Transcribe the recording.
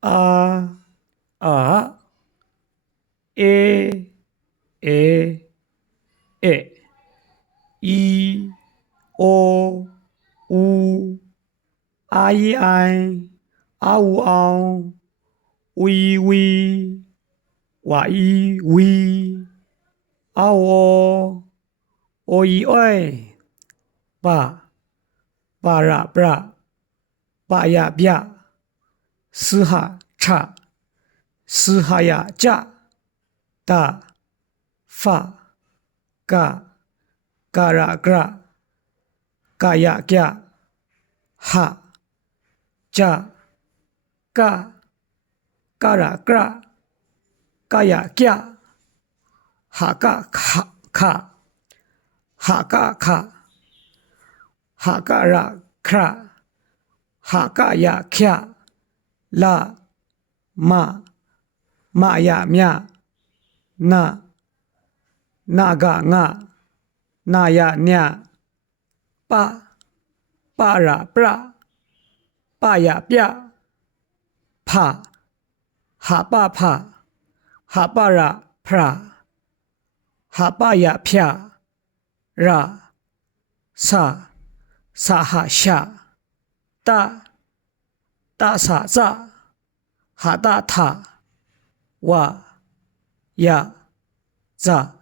啊啊诶诶诶一哦呜啊一爱啊呜嗷喂喂哇一喂啊喔哦一哎吧吧啦吧吧呀吧嘶哈嚓嘶哈呀喳哒发嘎嘎啦嘎嘎呀嘎哈喳嘎嘎啦嘎嘎呀嘎哈嘎卡卡哈嘎卡哈嘎啦卡哈嘎呀卡啦嘛嘛呀咩那那嘎啊那呀呀巴巴啦巴巴呀吧啪哈巴啪哈巴啦啪哈巴呀啪啦sa sa ha sha ta ta sa za ha ta ta wa ya za